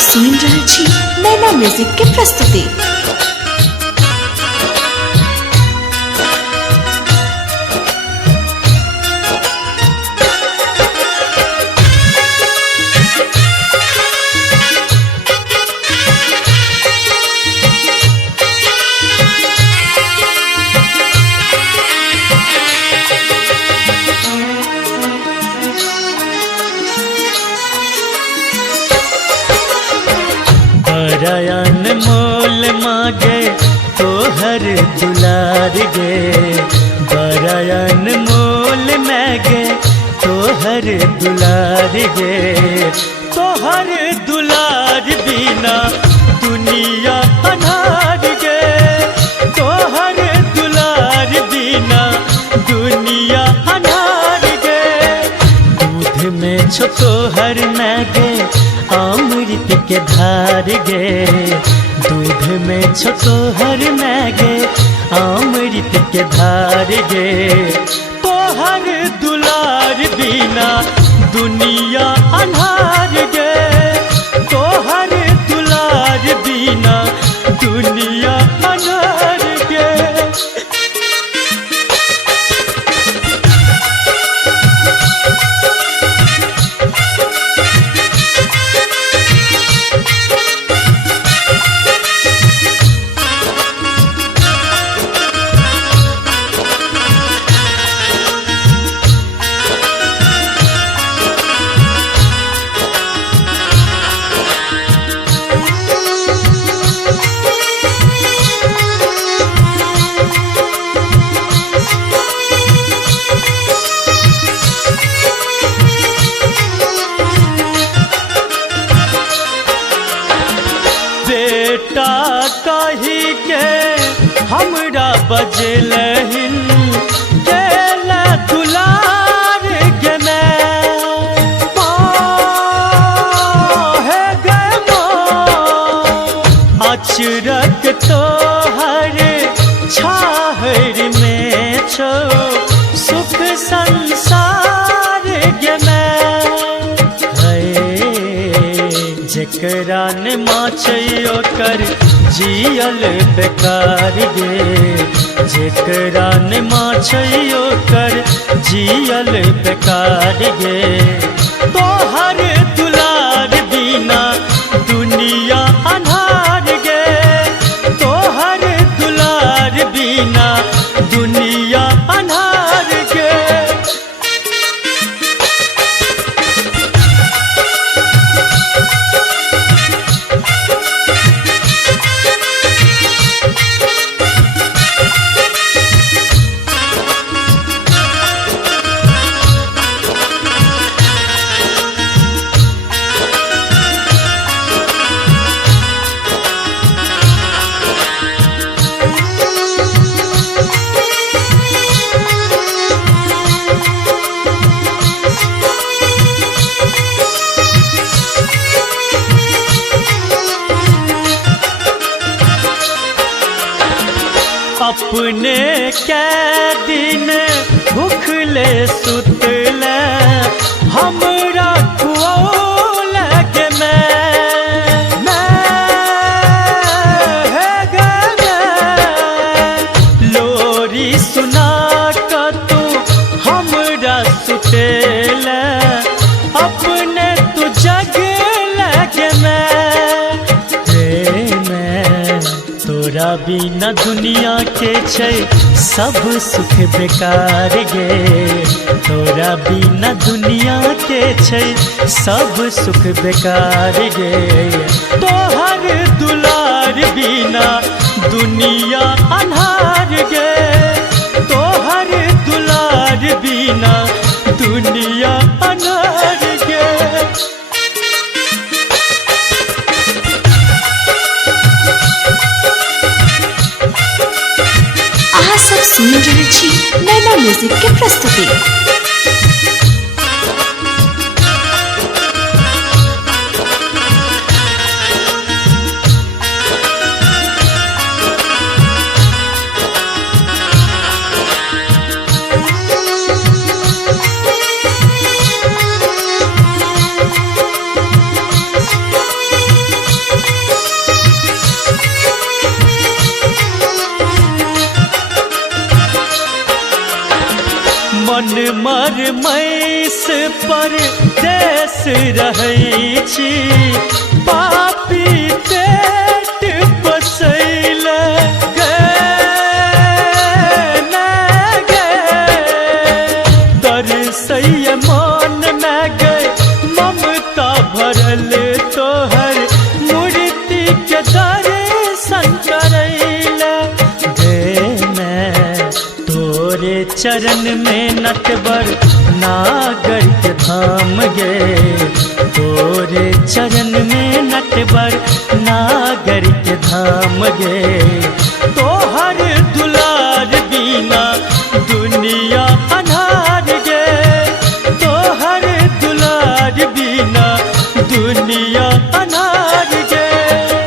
सुन रहल छी नैना म्यूजिक के प्रस्तुति। बरायन मोल मागे तोहर दुलार गे, बरायन मोल मागे तोहर दुलार गे। तोहर दुलार बिना दुनिया अनार गे, तोहर दुलार बिना दुनिया अनार गे। दूध में छो तोहर मैगे अमृत के धार गे, दूध में छो तोहर मैगे अमृत के धार गे। तोहर दुलार बिना दुनिया अन्हार गे, तोहर दुलार बिना दुनिया अन्हार गे। बेटा कही के हमरा बजलहिन गेल दुलार गे हे गे अचरक तोहर छाहर में छो सुख संसार गे। जेकरा ने माछियो कर जियल बेकार गे, जेकरा ने माछियो कर जियल बेकार गे। तोहर दुलार बिना दुनिया अन्हार गे, तोहर दुलार बिना दुनिया अन्हार गे। अपने कै दिन भूखले सुतले हमरा खुआल गे लोरी सुना क तू हमरा सुतेले अपने तू जगल गे तोरा बिना दुनिया के छै सब सुख बेकार गे, तोरा बिना दुनिया के छै सब सुख बेकार गे। तोहर दुलार बिना दुनिया अन्हार गे, तोहर दुलार बिना दुनिया अन्हार गे। सब सुन रहल छी नैना म्यूजिक के प्रस्तुति। मैस पर देश रहै छी, पापी पेट बसैल गे ने गे, तरसैय मन में गे ममता भरल तोहर मूर्ति के दर्शन करैला गे मैं तोरे चरण में नटवर नागर के धाम गे, तोरे चरण में नटवर नागर के धाम गे, तोहर दुलार बिना दुनिया अन्हार गे, तोहर दुलार बिना दुनिया